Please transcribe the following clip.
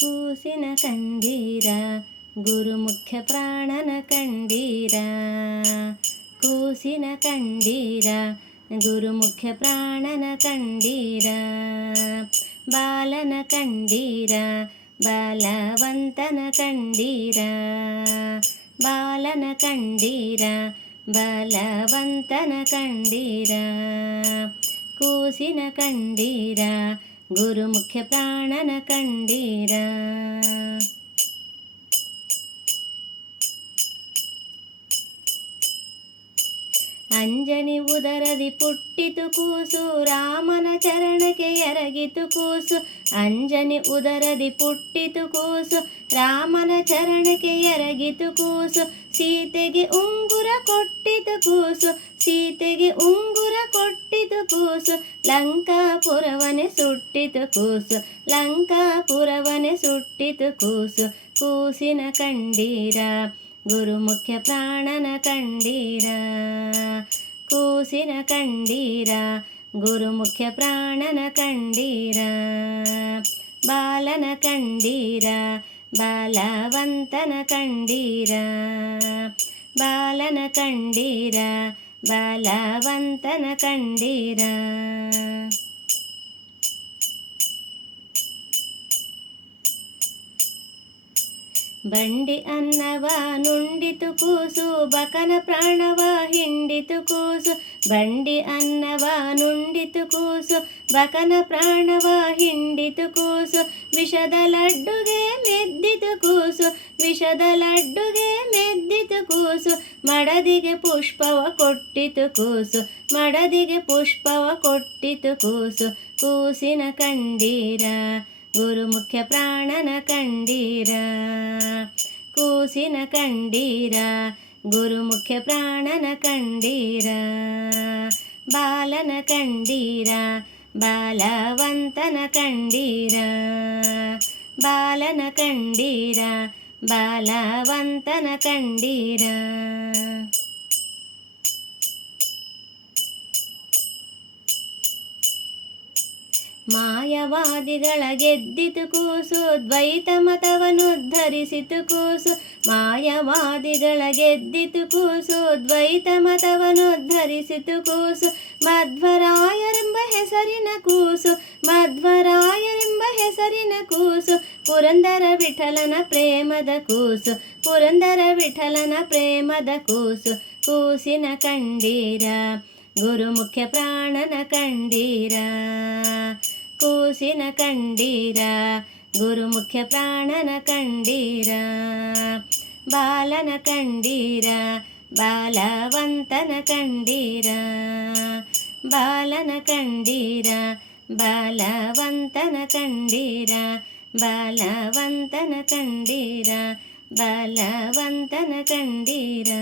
ಕೂಸಿನ ಕಂಡೀರ ಗುರುಮುಖ್ಯ ಪ್ರಾಣನ ಕಂಡೀರ. ಕೂಸಿನ ಕಂಡೀರ ಗುರುಮುಖ್ಯ ಪ್ರಾಣನ ಕಂಡೀರ. ಬಾಲನ ಕಂಡೀರ ಬಲವಂತನ ಕಂಡೀರ. ಬಾಲನ ಕಂಡೀರ ಬಲವಂತನ ಕಂಡೀರ. ಕೂಸಿನ ಕಂಡೀರ ಗುರುಮುಖ್ಯ ಪ್ರಾಣನ ಕಂಡೀರ. ಅಂಜನಿ ಉದರದಿ ಪುಟ್ಟಿತು ಕೂಸು, ರಾಮನ ಚರಣಕ್ಕೆ ಎರಗಿತು ಕೂಸು. ಅಂಜನಿ ಉದರದಿ ಪುಟ್ಟಿತು ಕೂಸು, ರಾಮನ ಚರಣಕ್ಕೆ ಎರಗಿತು ಕೂಸು. ಸೀತೆಗೆ ಉಂಗುರ ಕೊಟ್ಟಿತು ಕೂಸು, ಸೀತೆಗೆ ಉಂಗುರ ಕೊಟ್ಟಿತು ಕೂಸು. ಲಂಕಾಪುರವನೆ ಸುಟ್ಟಿತು ಕೂಸು, ಲಂಕಾಪುರವನೆ ಸುಟ್ಟಿತು ಕೂಸು. ಕೂಸಿನ ಕಂಡೀರ ಗುರುಮುಖ್ಯ ಪ್ರಾಣನ ಕಂಡೀರ. ಕೂಸಿನ ಕಂಡೀರ ಗುರುಮುಖ್ಯ ಪ್ರಾಣನ ಕಂಡೀರ. ಬಾಲನ ಕಂಡೀರ ಬಲವಂತನ ಕಂಡೀರ. ಬಾಲನ ಕಂಡೀರ ಬಲವಂತನ ಕಂಡೀರ. ಬಂಡಿ ಅನ್ನವ ನುಂಡಿತು ಕೂಸು, ಬಕನ ಪ್ರಾಣವ ಹಿಂಡಿತು ಕೂಸು. ಬಂಡಿ ಅನ್ನವ ನುಂಡಿತು ಕೂಸು, ಬಕನ ಪ್ರಾಣವ ಹಿಂಡಿತು ಕೂಸು. ವಿಷದ ಲಡ್ಡುಗೆ ಮೆದ್ದಿತು ಕೂಸು, ವಿಷದ ಲಡ್ಡುಗೆ ಮೆದ್ದಿತು ಕೂಸು. ಮಡದಿಗೆ ಪುಷ್ಪವ ಕೊಟ್ಟಿತು ಕೂಸು, ಮಡದಿಗೆ ಪುಷ್ಪವ ಕೊಟ್ಟಿತು ಕೂಸು. ಕೂಸಿನ ಕಂಡೀರ ಗುರುಮುಖ್ಯ ಪ್ರಾಣನ ಕಂಡೀರ. ಕೂಸಿನ ಕಂಡೀರ ಗುರುಮುಖ್ಯ ಪ್ರಾಣನ ಕಂಡೀರ. ಬಾಲನ ಕಂಡೀರ ಬಲವಂತನ ಕಂಡೀರ. ಬಾಲನ ಕಂಡೀರ ಬಲವಂತನ ಕಂಡೀರ. ಮಾಯವಾದಿಗಳ ಗೆದ್ದಿತು ಕೂಸು, ದ್ವೈತ ಮತವನ್ನುದ್ಧರಿಸಿತು ಕೂಸು. ಮಾಯವಾದಿಗಳ ಗೆದ್ದಿತು ಕೂಸು, ದ್ವೈತ ಮತವನ್ನುದ್ಧರಿಸಿತು ಕೂಸು. ಮಧ್ವರಾಯರೆಂಬ ಹೆಸರಿನ ಕೂಸು, ಮಧ್ವರಾಯರೆಂಬ ಹೆಸರಿನ ಕೂಸು. ಪುರಂದರ ವಿಠಲನ ಪ್ರೇಮದ ಕೂಸು, ಪುರಂದರ ವಿಠಲನ ಪ್ರೇಮದ ಕೂಸು. ಕೂಸಿನ ಕಂಡೀರ ಗುರುಮುಖ್ಯ ಪ್ರಾಣನ ಕಂಡೀರ. ಕೂಸಿನ ಕಂಡೀರ ಗುರುಮುಖ್ಯ ಪ್ರಾಣನ ಕಂಡೀರ. ಬಾಲನ ಕಂಡೀರ ಬಲವಂತನ ಕಂಡೀರ. ಬಾಲನ ಕಂಡೀರ ಬಲವಂತನ ಕಂಡೀರ. ಬಲವಂತನ ಕಂಡೀರ ಬಲವಂತನ ಕಂಡೀರ.